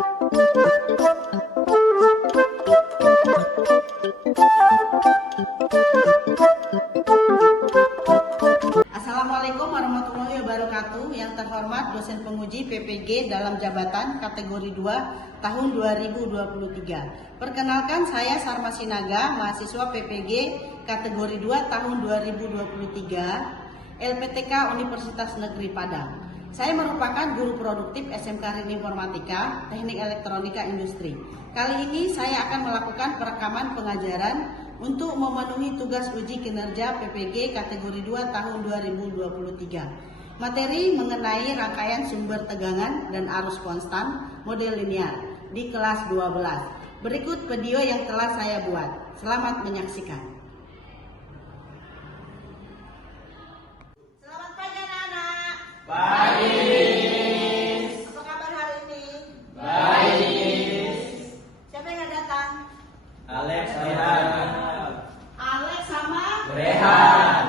Assalamualaikum warahmatullahi wabarakatuh. Yang terhormat dosen penguji PPG dalam jabatan kategori 2 tahun 2023. Perkenalkan, saya Sarma Sinaga, mahasiswa PPG kategori 2 tahun 2023 LPTK Universitas Negeri Padang. Saya merupakan guru produktif SMK Rini Informatika, Teknik Elektronika Industri. Kali ini saya akan melakukan perekaman pengajaran untuk memenuhi tugas uji kinerja PPG kategori 2 tahun 2023. Materi mengenai rangkaian sumber tegangan dan arus konstan model linear di kelas 12. Berikut video yang telah saya buat. Selamat menyaksikan. Selamat pagi anak-anak. Baik. Apa kabar hari ini? Baik. Siapa yang nggak datang? Alex Rehan. Alex sama Rehan.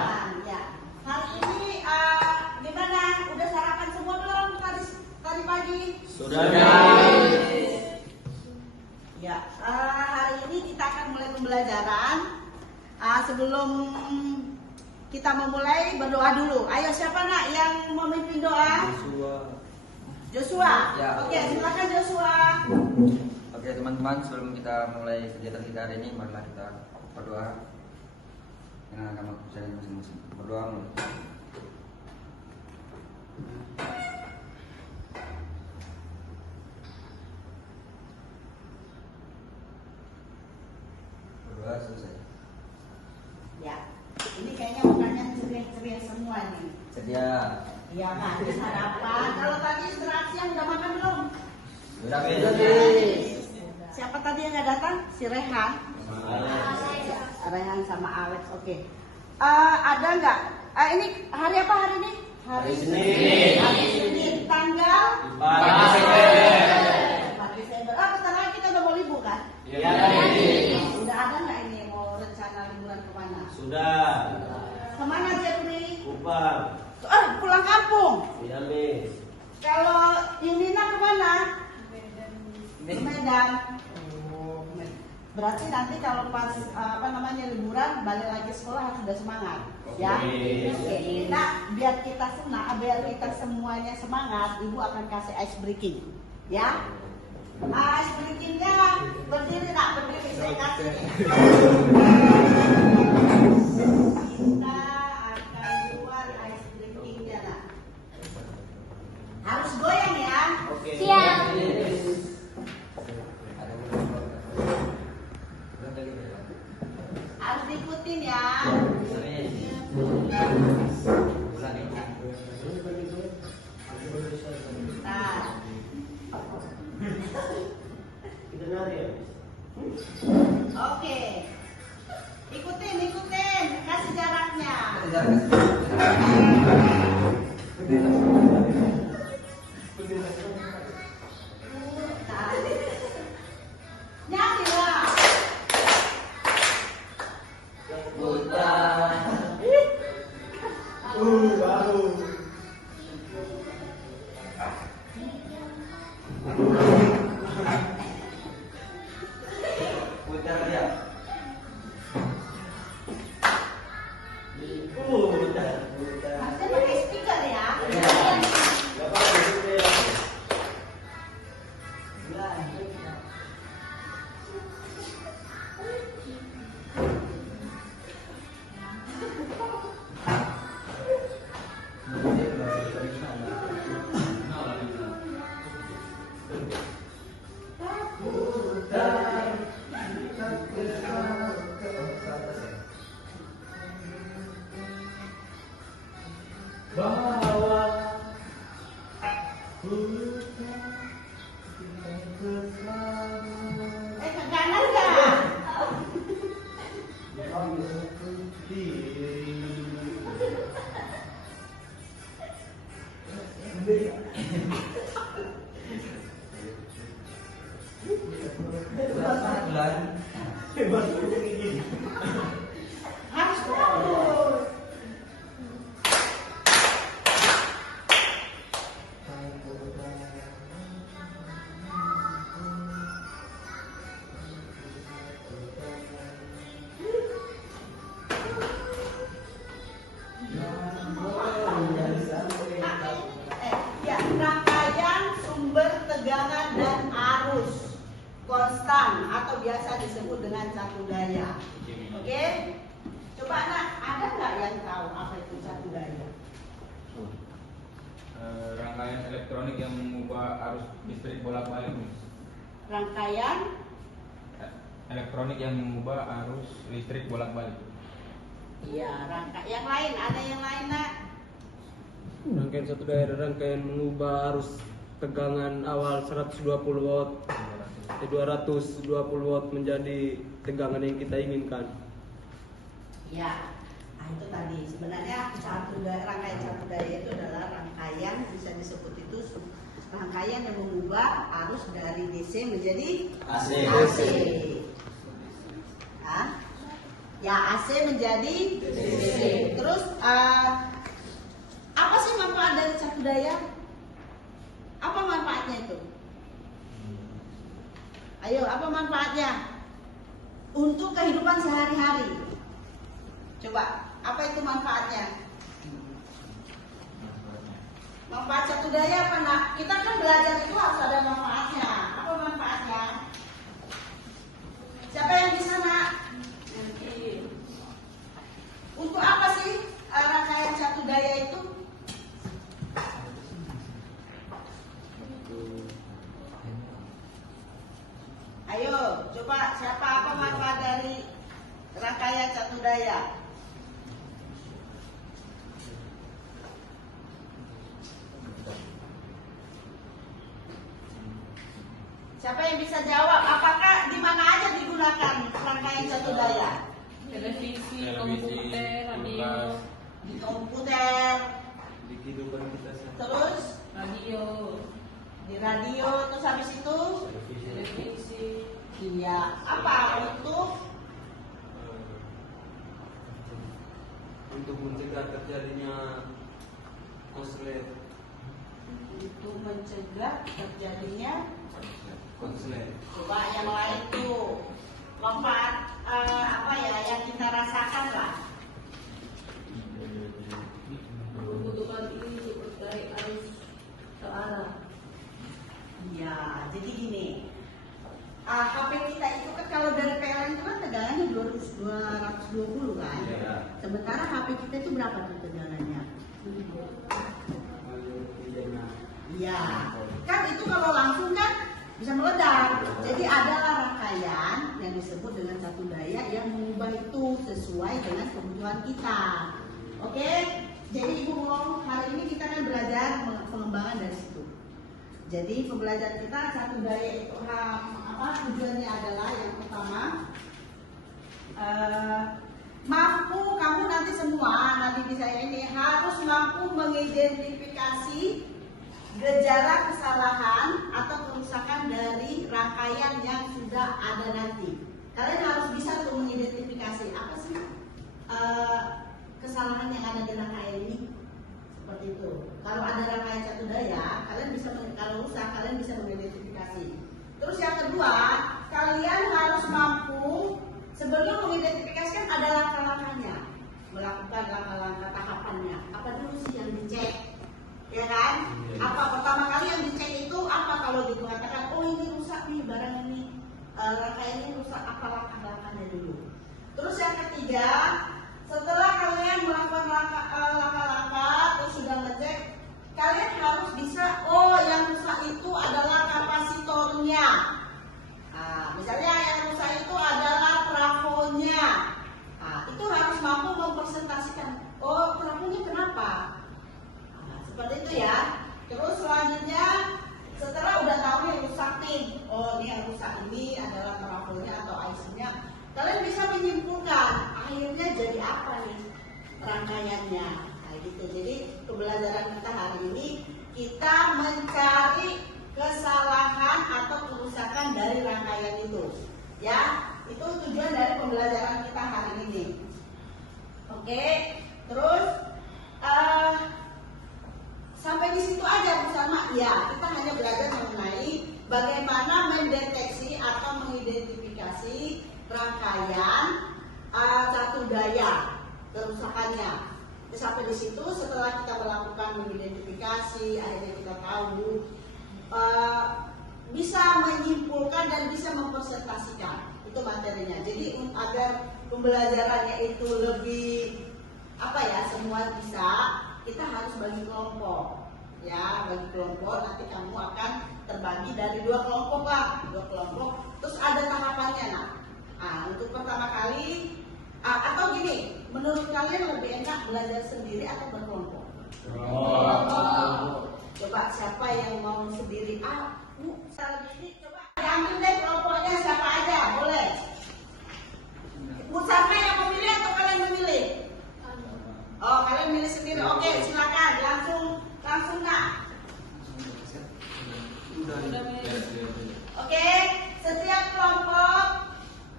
Ya. Hari ini gimana? Udah sarapan semua belum tadi pagi? Sudah. Ya. Hari ini kita akan mulai pembelajaran. Sebelum kita memulai, berdoa dulu. Ayo, siapa nak yang memimpin doa? Joshua. Ya. Oke, silakan Joshua. Oke teman-teman, sebelum kita mulai kegiatan kita hari ini, marilah kita berdoa dengan agama kepercayaan masing-masing. Berdoa mulai. Berdoa selesai. Ya. Ini kayaknya mukanya ceria-ceria semua nih. Sedia. Iya, Pak. Ada sarapan. Kalau tadi istirahat siang udah makan belum? Sudah. Siapa tadi yang nggak datang? Si Rehan. Rehan sama Alex. Oke. Ada nggak? Ini hari apa hari ini? Hari Senin. Hari Senin. Tanggal 4 Desember. 4 Desember. Bentar lagi kita udah mau libur kan? Iya. Udah ada nggak ini mau rencana liburan kemana? Sudah. Kemana Jeffrey? Kupang. Pulang kampung. Iya, Miss. Kalau Indina kemana? Medan. Berarti nanti kalau pas liburan balik lagi sekolah harus sudah semangat, ya. Oke. Nah, biar kita semuanya semangat, Ibu akan kasih ice breaking, ya. Ice breakingnya berdiri saya kasih. Kita akan buat ice breakingnya, nak. Harus goyang ya. Oke. Siap. Harus diikutin ya. Nah. Oke. Ikutin. Kasih jaraknya. Nyanyi lah. Baru. Putar dia. Harusnya pakai speaker ya. Ke kanan nggak? Harus terus. konstan atau biasa disebut dengan catur daya. Oke? Coba nak, ada nggak yang tahu apa itu catur daya? Rangkaian elektronik yang mengubah arus listrik bolak-balik. Rangkaian Elektronik yang mengubah arus listrik bolak-balik. Iya, yang lain, ada yang lain nak? Rangkaian satu daerah, rangkaian mengubah arus tegangan awal 120 watt 220 watt menjadi tegangan yang kita inginkan. Ya, nah itu tadi sebenarnya rangkaian catur daya itu adalah rangkaian, bisa disebut itu rangkaian yang mengubah arus dari DC menjadi AC. Ya, AC menjadi DC. Terus apa sih manfaat dari catur daya? Apa manfaatnya itu? Ayo, apa manfaatnya? Untuk kehidupan sehari-hari. Coba, apa itu manfaatnya? Manfaat catur daya apa nak? Kita kan belajar itu harus ada manfaatnya. Apa manfaatnya? Siapa yang bisa nak? Untuk apa sih rangkaian catur daya itu? Ayo, coba siapa apa manfaat dari rangkaian catur daya? Siapa yang bisa jawab? Apakah di mana aja digunakan rangkaian catur daya? Televisi, komputer, radio, Di komputer, Di kehidupan kita terus radio, di radio, terus habis itu televisi, iya apa untuk mencegah terjadinya konslet. untuk mencegah terjadinya. Coba yang lain tuh manfaat apa ya yang kita rasakan lah. kebutuhan ini dipercayai arus searah. Iya, jadi gini, HP kita itu kan kalau dari PLN itu kan tegangannya 220 kan. Iya. Sementara HP kita itu berapa tuh tegangannya? Iya, kan itu kalau langsung kan bisa meledak. Jadi adalah rangkaian yang disebut dengan catur daya yang mengubah itu sesuai dengan kebutuhan kita. Oke, jadi Ibu Wong, hari ini kita kan belajar pengembangan dari situ. Jadi pembelajaran kita catur daya itu tujuannya adalah yang pertama mampu kamu nanti semua nanti di saya ini harus mampu mengidentifikasi gejala kesalahan atau kerusakan dari rangkaian yang sudah ada nanti. Kalian harus bisa tuh mengidentifikasi apa sih kesalahan yang ada di rangkaian ini. Seperti itu. Kalau ada rangkaian catur daya, kalian bisa kalau rusak kalian bisa mengidentifikasi. Terus yang kedua, kalian harus mampu sebelum mengidentifikasikan ada langkah-langkahnya, melakukan langkah-langkah tahapannya. Apa dulu sih yang dicek? Ya kan? Apa pertama kali yang dicek itu apa kalau dikatakan oh ini rusak nih barang ini rangkaian ini rusak, apa langkah-langkahnya dulu. Terus yang ketiga, setelah kalian melakukan langkah-langkah terus sudah ngecek, kalian harus bisa oh yang rusak itu adalah kapasitornya. Misalnya yang rusak itu adalah trafonya. Itu harus mampu mempresentasikan. Oh trafonya kenapa? Seperti itu ya. Terus selanjutnya setelah udah tahu yang rusak nih, oh ini yang rusak ini adalah trafonya atau IC-nya, kalian bisa menyimpulkan akhirnya jadi apa nih rangkaiannya. Nah gitu. Jadi pembelajaran kita hari ini kita mencari kesalahan atau kerusakan dari rangkaian itu. Ya, itu tujuan dari pembelajaran kita hari ini. Oke, terus sampai di situ aja Bu Salma. Ya, kita hanya belajar mengenai bagaimana mendeteksi atau mengidentifikasi rangkaian catur daya kerusakannya. Sampai di situ setelah kita melakukan mengidentifikasi, akhirnya kita tahu bisa menyimpulkan dan bisa mempresentasikan. Itu materinya. Jadi agar pembelajarannya itu lebih semua bisa, kita harus bagi kelompok. Ya, bagi kelompok, nanti kamu akan terbagi dari 2 kelompok lah, 2 kelompok. Terus ada tahapannya, untuk pertama kali, atau gini, menurut kalian lebih enak belajar sendiri atau berkelompok? Coba siapa yang mau sendiri? Coba diambil deh kelompoknya siapa aja, boleh. Siapa yang memilih atau kalian memilih? Oh, kalian milih sendiri. Oke, silakan langsung nak. Oke, setiap kelompok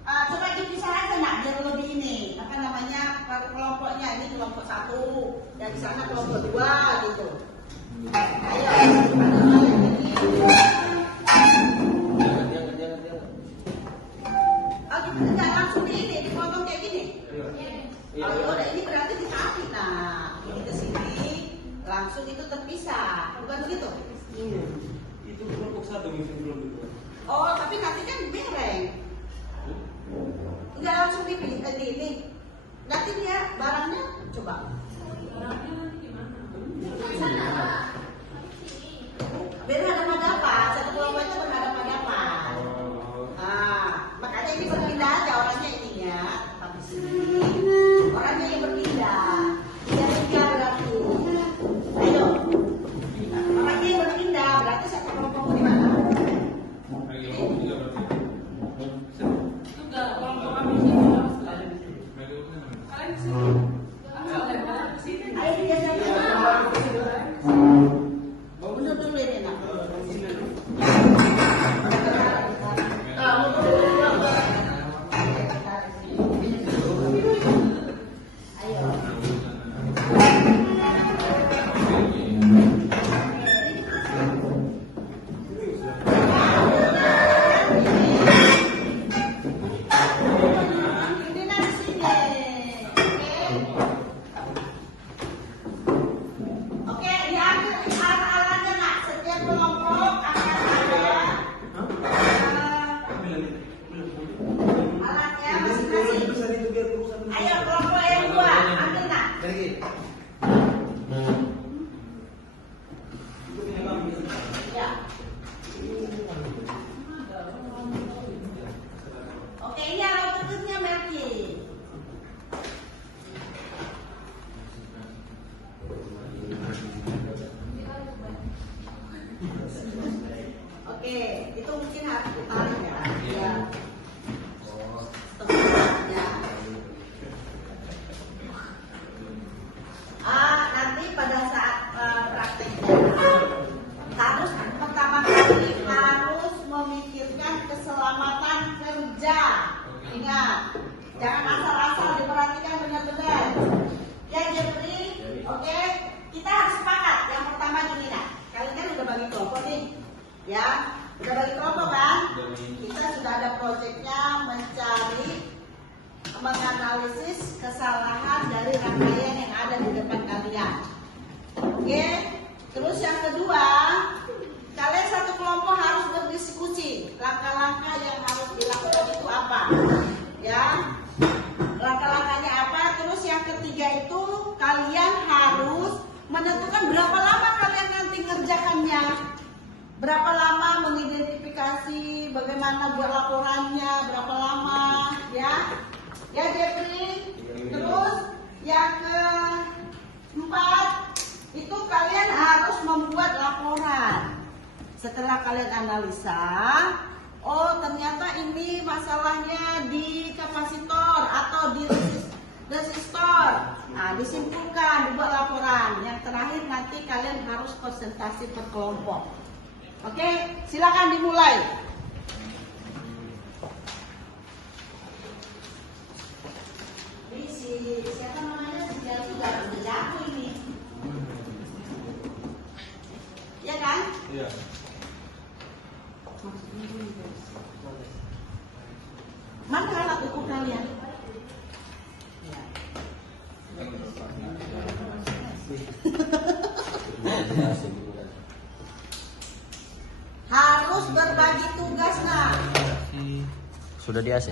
coba dipisah aja nak biar lebih ini. Kelompoknya ini kelompok 1, dari sana kelompok 2 gitu. Ayo. Oh, gitu enggak langsung dipotong kayak gini. Udah ini berarti ditarik. Nah, ini ke sini langsung itu terpisah. Bukan begitu? Itu kelompok 1 mungkin belum itu. Oh, tapi nanti kan bereng. Enggak langsung dipilih ini. Nanti dia barangnya coba. Barangnya nanti gimana? Berhadapan-hadapan, satu kelompok itu berhadapan-hadapan. Makanya ini berpindah aja orangnya ininya, tapi sini orangnya yang berpindah. Dia tinggal berarti. Ayo, orangnya yang berpindah berarti satu kelompok di mana? Juga kelompok kami sih. Kalian sih. Ayo dia jadi. Mundur dulu ini nak. Ayo kelompok yang 2, ambil nak. Ya. Oke, ini alat tutupnya Melki. Oke, itu mungkin harus ditarik ya. Ya. Nanti pada saat prakteknya harus pertama kali harus memikirkan keselamatan kerja. Ingat, jangan asal-asal diperhatikan benar-benar. Ya Jeffrey, oke, kita harus sepakat. Yang pertama gini nak, kalian kan udah bagi kelompok nih, ya, udah bagi kelompok kan? Kita sudah ada proyeknya menganalisis kesalahan dari rangkaian yang ada di depan kalian. Oke, terus yang kedua, kalian satu kelompok harus berdiskusi langkah-langkah yang harus dilakukan itu apa, ya, langkah-langkahnya apa. Terus yang ketiga itu kalian harus menentukan berapa lama kalian nanti ngerjakannya, berapa lama mengidentifikasi, bagaimana buat laporannya, berapa lama, ya. Ya Jeffrey, terus yang keempat itu kalian harus membuat laporan. Setelah kalian analisa, oh ternyata ini masalahnya di kapasitor atau di resistor. Nah, disimpulkan, dibuat laporan. Yang terakhir nanti kalian harus presentasi per kelompok. Oke, silakan dimulai. Siapa namanya? Dia juga jago ini. Ya kan? Iya. Mana alat ukur kalian? Harus berbagi tugas, nak. Sudah di AC?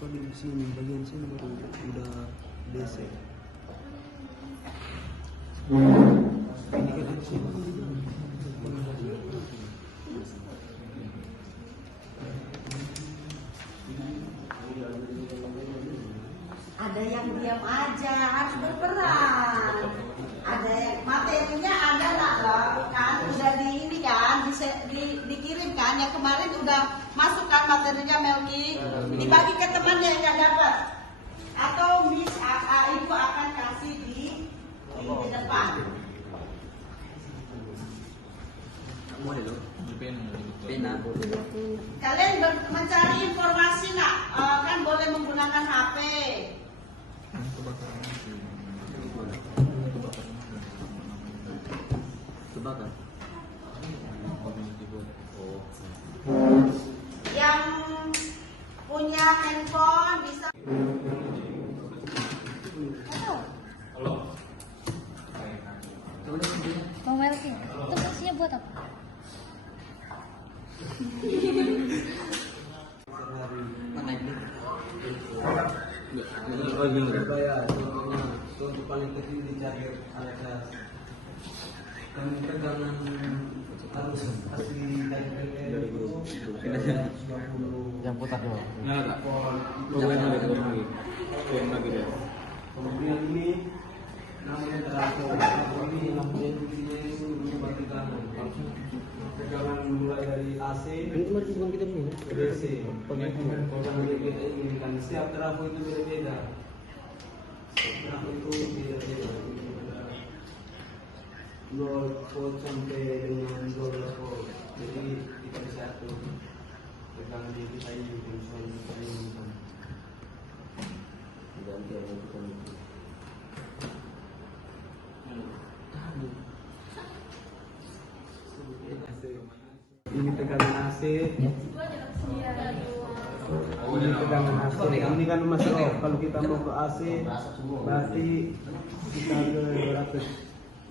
Kok di sini bagian sini baru udah DC. Ini kan di sini. Ada yang diam aja, harus berperan. Ada yang materinya ada lah, kan udah di ini kan, dikirim kan. Yang kemarin udah masuk kan materinya Melki, dibagi ke temannya yang nggak dapat. Atau Miss Ibu akan kasih di depan. Pena. Kalian mencari informasi nak, kan boleh menggunakan HP. Kebakar. Yang punya handphone bisa. Mau Melkin, itu fungsinya buat apa? Mana ini? Bayar, contohnya, contoh paling kecil dicari Alexa. Dan pegangan harus asli dari PLN itu 120. Yang putar dulu. Kemudian ini namanya teratur. Ini namanya fungsinya itu merubah tegangan. Tegangan mulai dari AC ke DC. Kalau kita inginkan setiap trafo itu beda-beda. Setiap trafo itu beda-beda. 0 volt sampai dengan 12 volt. Jadi kita bisa atur tegangan yang kita inginkan, soal yang kita inginkan. Ini tegangan AC. Ini tegangan AC. Ini kan masih off. Kalau kita mau ke AC, berarti kita ke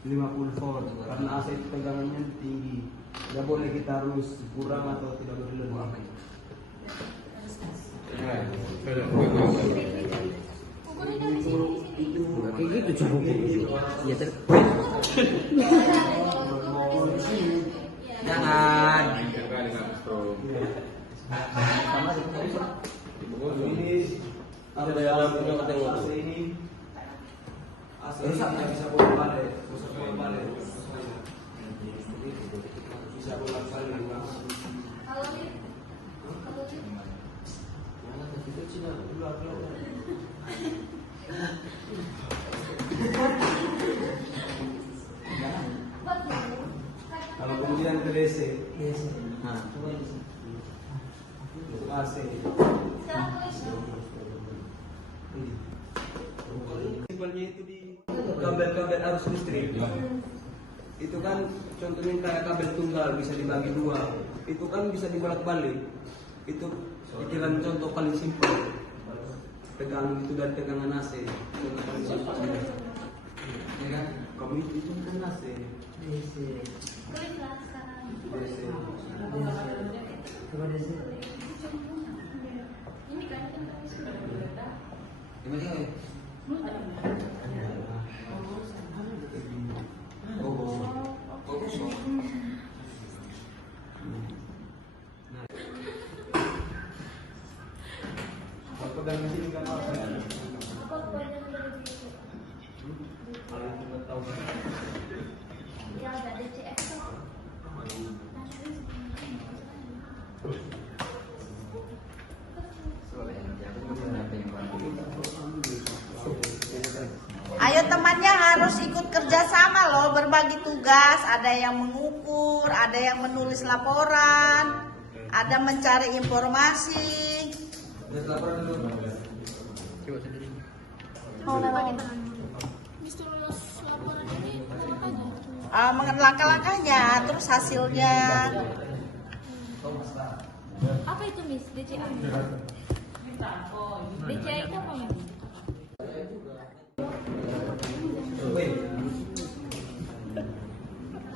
250 volt. Karena AC itu tegangannya tinggi. Tidak boleh kita harus kurang atau tidak boleh lebih. Kayak gitu cukup. Ya ter. Jangan. Ini ada yang punya AC ini. AC ini bisa bolak-balik, bisa bolak-balik. Kalau kemudian ke DC, nah, AC. Simpelnya itu di kabel-kabel arus listrik. Itu kan contohnya kayak kabel tunggal bisa dibagi dua. Itu kan bisa dibolak-balik. Itu pikiran contoh paling simpel. Tegangan itu dari tegangan AC. Contoh paling simpel. Ya kan? Kamu itu kan AC. Kliklah sekarang. Ini kan sudah berletak. Gimana? Kalau pegang di sini kan apa? Apa kebanyakan dari itu? Paling cuma tahu. Ya ada DCX tuh. Ayo temannya harus ikut kerjasama loh, berbagi tugas. Ada yang mengukur, ada yang menulis laporan, ada mencari informasi. Lihat laporan dulu. Langkah-langkahnya, terus hasilnya. Apa itu Miss? DCA? DCA itu apa Miss?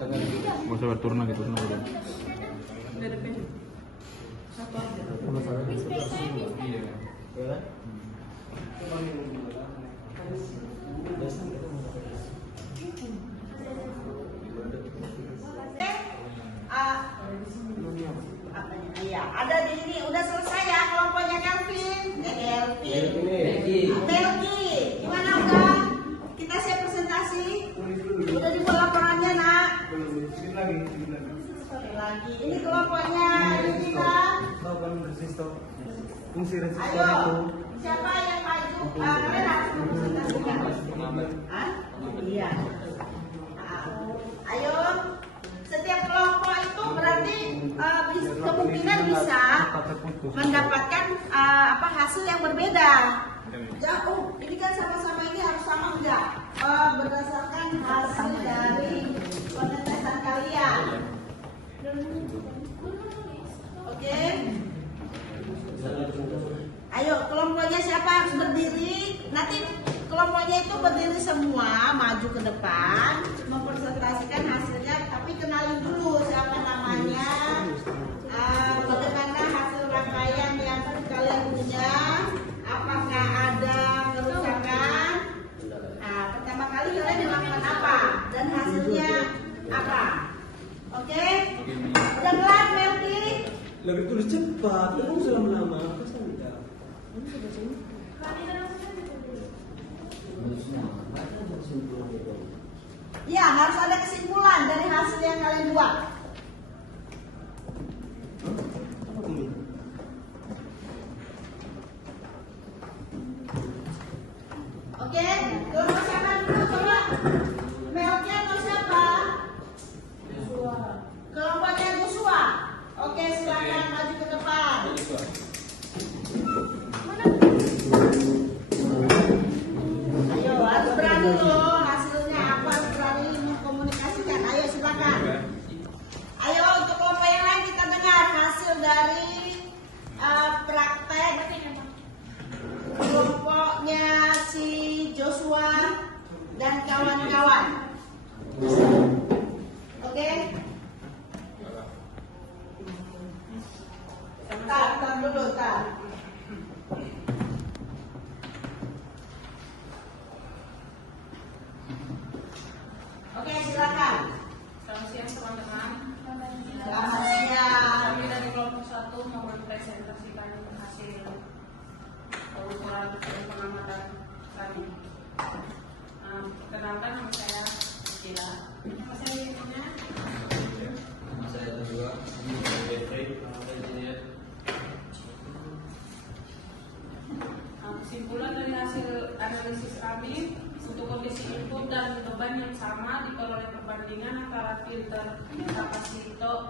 Gak usah turun lagi udah. Miss, break saya, Miss. Iya. Iya, ada di sini udah selesai ya kelompoknya Kelvin. Melki, gimana udah? Kita siap presentasi? Udah dibuat laporannya nak? Sekali lagi, ini kelompoknya Regina. Ayo, siapa yang maju? Kalian harus mempresentasikan. Hah? Iya. Ayo, setiap kelompok itu berarti kemungkinan bisa mendapatkan hasil yang berbeda. Jauh, ini kan sama-sama ini harus sama enggak? Berdasarkan hasil dari pengetesan kalian. Oke? Ayo, kelompoknya siapa harus berdiri? Nanti kelompoknya itu berdiri semua, maju ke depan, mempresentasikan hasilnya. Tapi kenalin dulu siapa namanya, bagaimana hasil rangkaian yang kalian punya, apakah ada kerusakan. Nah, pertama kali kalian melakukan apa dan hasilnya apa? Oke? Udah kelar, Melki? Lagi tulis cepat, kamu sudah lama. Ya, harus ada kesimpulan dari hasil yang kalian buat. Oke, kelompok siapa dulu? Coba Melki atau siapa? Kelompoknya Joshua. Oke, silakan maju ke depan. Ayo, harus berani loh. Hasilnya apa? Harus berani mengkomunikasikan. Ayo, silakan. Ayo, untuk kelompok yang lain kita dengar hasil dari praktek kelompoknya si Joshua dan kawan-kawan. Oke? Tar dulu, tar. Oke, silakan. Selamat siang teman-teman. Selamat siang. Kami dari kelompok 1 mau mempresentasikan hasil pengukuran dan pengamatan kami. Perkenalkan, nama saya Gila. Nama saya Yuna. Nama saya kedua. Kesimpulan dari hasil analisis kami, untuk kondisi input dan beban yang sama diperoleh perbandingan antara filter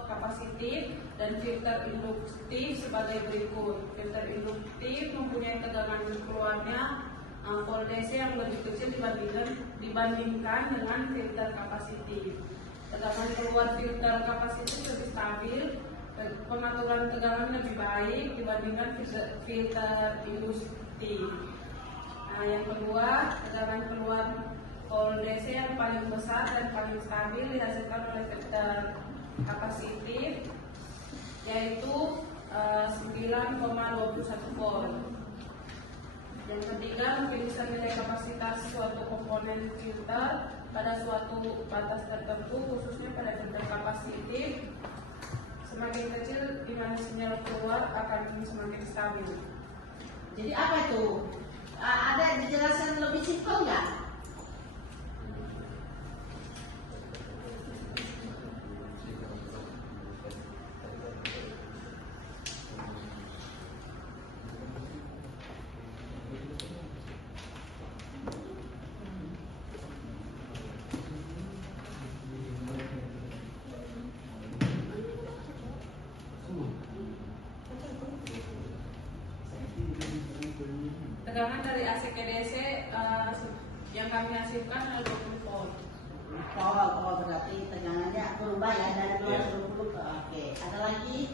kapasitif dan filter induktif sebagai berikut. Filter induktif mempunyai tegangan keluarnya volt DC yang lebih kecil dibandingkan dengan filter kapasitif. Tegangan keluar filter kapasitif lebih stabil, pengaturan tegangan lebih baik dibandingkan filter induktif. Nah, yang kedua, tegangan keluar volt DC yang paling besar dan paling stabil dihasilkan oleh filter kapasitif, yaitu 9,21 volt. Yang ketiga, memprediksi nilai kapasitas suatu komponen filter pada suatu batas tertentu, khususnya pada filter kapasitif. Semakin kecil di mana sinyal keluar akan semakin stabil. Jadi apa itu? Ada dijelasan lebih simpel nggak? Tegangan dari AC ke DC yang kami hasilkan adalah 20 volt. Oh, berarti tegangannya berubah ya dari 220 ke oke. Ada lagi?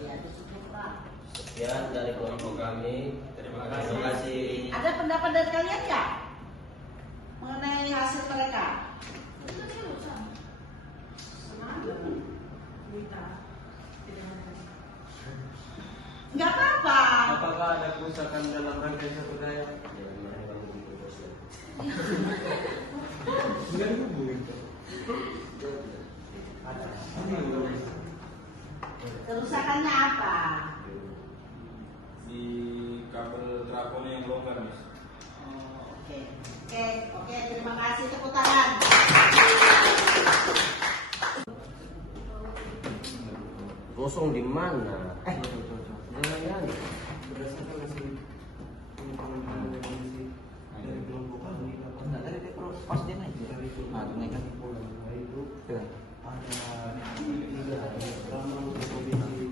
Ya, cukup Pak. Sekian dari kelompok kami. Terima kasih. Ada pendapat dari kalian nggak? Mengenai kerusakan dalam rangkaian satu daya. Enggak hubung itu. Kerusakannya apa? Di kabel trafonya yang longgar, Miss. Oke, terima kasih, tepuk tangan. Gosong di mana? Jangan. Berdasarkan hasil pengumuman dari kelompok kami, Pas dia naik. dari itu Nah, naikkan. itu ada 3 drama untuk provinsi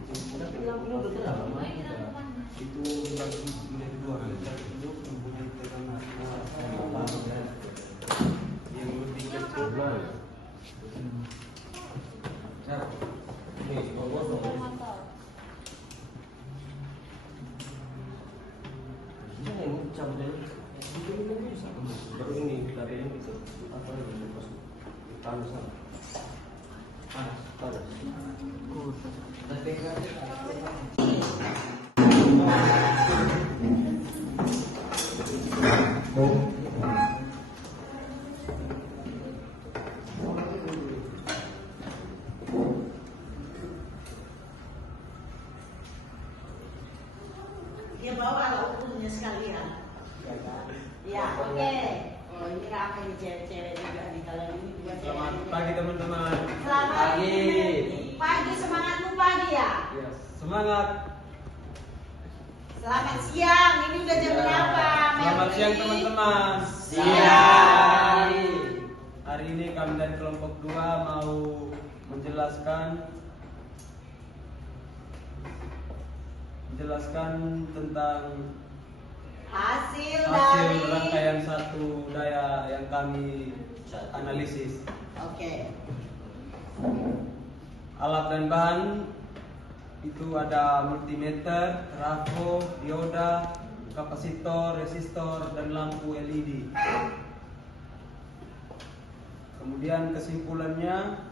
itu dibagi menjadi 2 filter induk mempunyai tegangan yang lebih kecil. Jangan ucap deh. Baru ini tadi yang itu apa yang panas panas. Dia bawa alat ukurnya sekalian. Ya, oke. Oh, ini apa ini cewek-cewek juga di dalam ini juga cewek. Selamat pagi teman-teman. Selamat Pagi. Pagi, semangatmu pagi ya. Ya, semangat. Selamat siang. Ini udah jam berapa? Selamat Melly? siang teman-teman. Siang. Hari ini kami dari kelompok 2 mau menjelaskan tentang Hasil hasil dari. rangkaian satu daya yang kami analisis. Oke. Alat dan bahan itu ada multimeter, trafo, dioda, kapasitor, resistor, dan lampu LED. Kemudian kesimpulannya,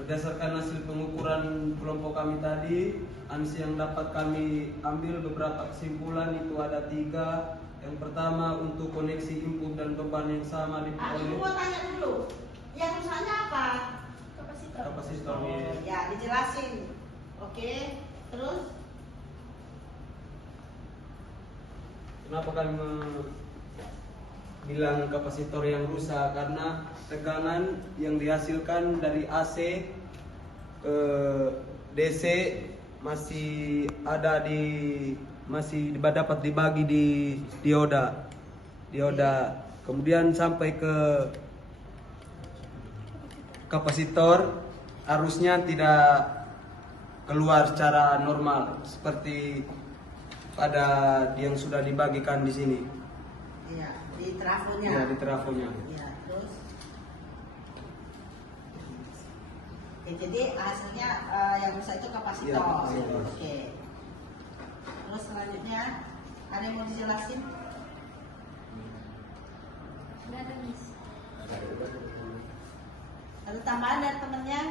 berdasarkan hasil pengukuran kelompok kami tadi, ANSI yang dapat kami ambil beberapa kesimpulan itu ada 3. Yang pertama, untuk koneksi input dan beban yang sama Aku diperoleh mau tanya dulu. Yang rusaknya apa? kapasitornya. Ya, dijelasin. Oke. Terus? Kenapa kami bilang kapasitor yang rusak? Karena tegangan yang dihasilkan dari AC ke DC masih dapat dibagi di dioda. Kemudian sampai ke kapasitor, arusnya tidak keluar secara normal seperti pada yang sudah dibagikan di sini. Iya, di trafonya. Ya, di trafonya. Iya, terus. Oke, jadi hasilnya yang rusak itu kapasitor. Iya, kapasitor. Oke. Terus selanjutnya ada yang mau dijelasin? Nggak ada, Miss. Ada tambahan dari temennya?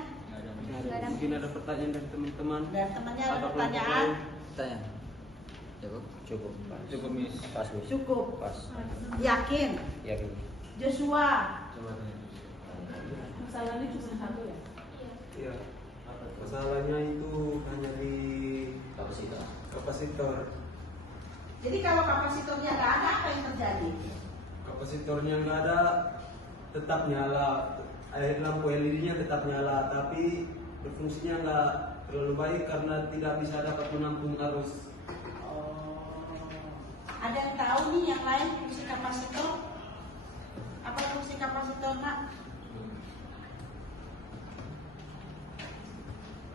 Mungkin ada pertanyaan dari teman-teman. Dan temennya ada Atau pertanyaan? Tanya. Cukup. Cukup. Pas. Cukup, Miss. Pas, Miss. Cukup. Pas. Yakin? Yakin. Joshua. Masalahnya cuma satu ya. Iya. Masalahnya itu hanya di kapasitor. Jadi kalau kapasitornya nggak ada, apa yang terjadi? Kapasitornya nggak ada, tetap nyala. Air lampu LED-nya tetap nyala, tapi berfungsinya nggak terlalu baik karena tidak bisa dapat menampung arus. Ada yang tahu nih yang lain fungsi kapasitor? Apa fungsi kapasitor, Nak?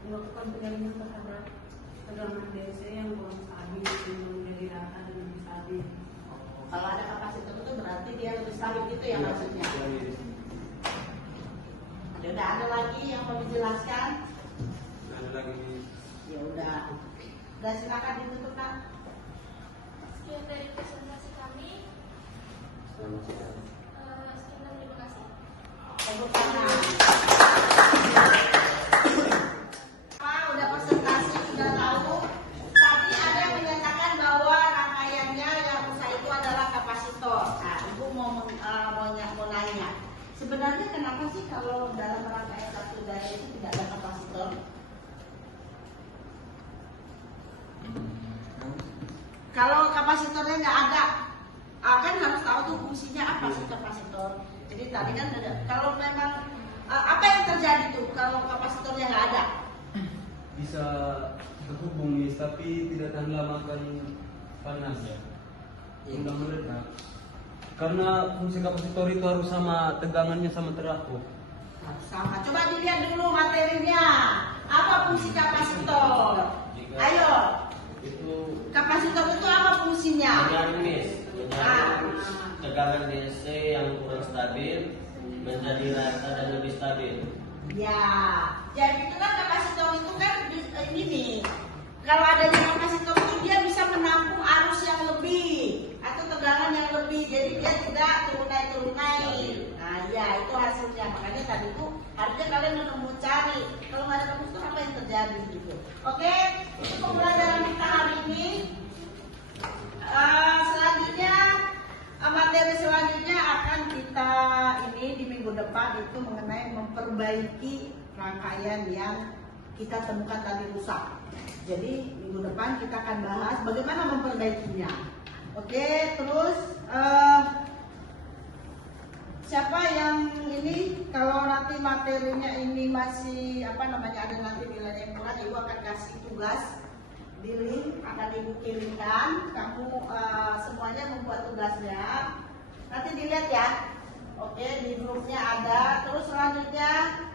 Melakukan penjaringan terhadap tegangan DC yang kurang stabil menjadi rata dengan stabil. Kalau ada kapasitor itu berarti dia lebih stabil gitu ya maksudnya? Udah ada lagi yang mau dijelaskan? Nggak ada lagi. Ya udah. Dan silakan ditutup, Nak. Sekian dari presentasi kami. Selamat siang. Sekian dan terima kasih. Tepuk tangan. Pak, udah presentasi, udah tahu. Tadi ada yang menyatakan kenapa sih kalau dalam rangkaian satu daya itu tidak ada kapasitor? Kalau kapasitornya nggak ada, kan harus tahu tuh fungsinya apa sih kapasitor. Jadi tadi kan ada, kalau memang apa yang terjadi tuh kalau kapasitornya nggak ada? Bisa terhubung nih, tapi tidak tahan lama kan panas ya. Mudah meledak. Karena fungsi kapasitor itu harus sama tegangannya sama terapung. Nah, sama. Coba dilihat dulu materinya. Apa fungsi kapasitor? Ayo. Itu Kapasitor itu apa fungsinya? menyaring tegangan DC yang kurang stabil menjadi rata dan lebih stabil. Ya, jadi itu kan kapasitor itu kan ini nih. Kalau adanya kapasitor itu dia bisa menampung arus yang lebih atau tegangan yang lebih, jadi dia tidak turun-naik. Nah, ya itu hasilnya. Makanya tadi itu harusnya kalian menemu cari. Kalau nggak ada kapasitor apa yang terjadi gitu. Oke, itu pembelajaran kita hari ini. Selanjutnya materi selanjutnya akan kita ini di minggu depan itu mengenai memperbaiki rangkaian yang kita temukan tadi rusak. Jadi minggu depan kita akan bahas bagaimana memperbaikinya. Oke, terus siapa yang ini kalau nanti materinya ini masih ada nanti nilainya yang kurang, ibu akan kasih tugas di link, akan ibu kirimkan. Kamu semuanya membuat tugasnya. Nanti dilihat ya. Oke, di grupnya ada. Terus selanjutnya,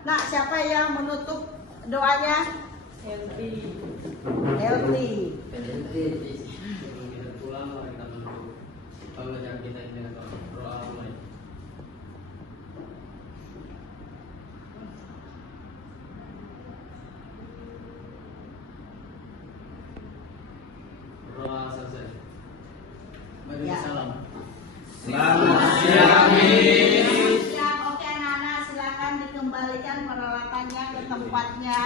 nah siapa yang menutup doanya? Healthy. Kita pulang kita menuju pembelajaran kita ini dengan doa mulai. Doa selesai. Bagi Ya. salam. Selamat siang. Oke anak-anak, silakan dikembalikan peralatannya ke tempatnya.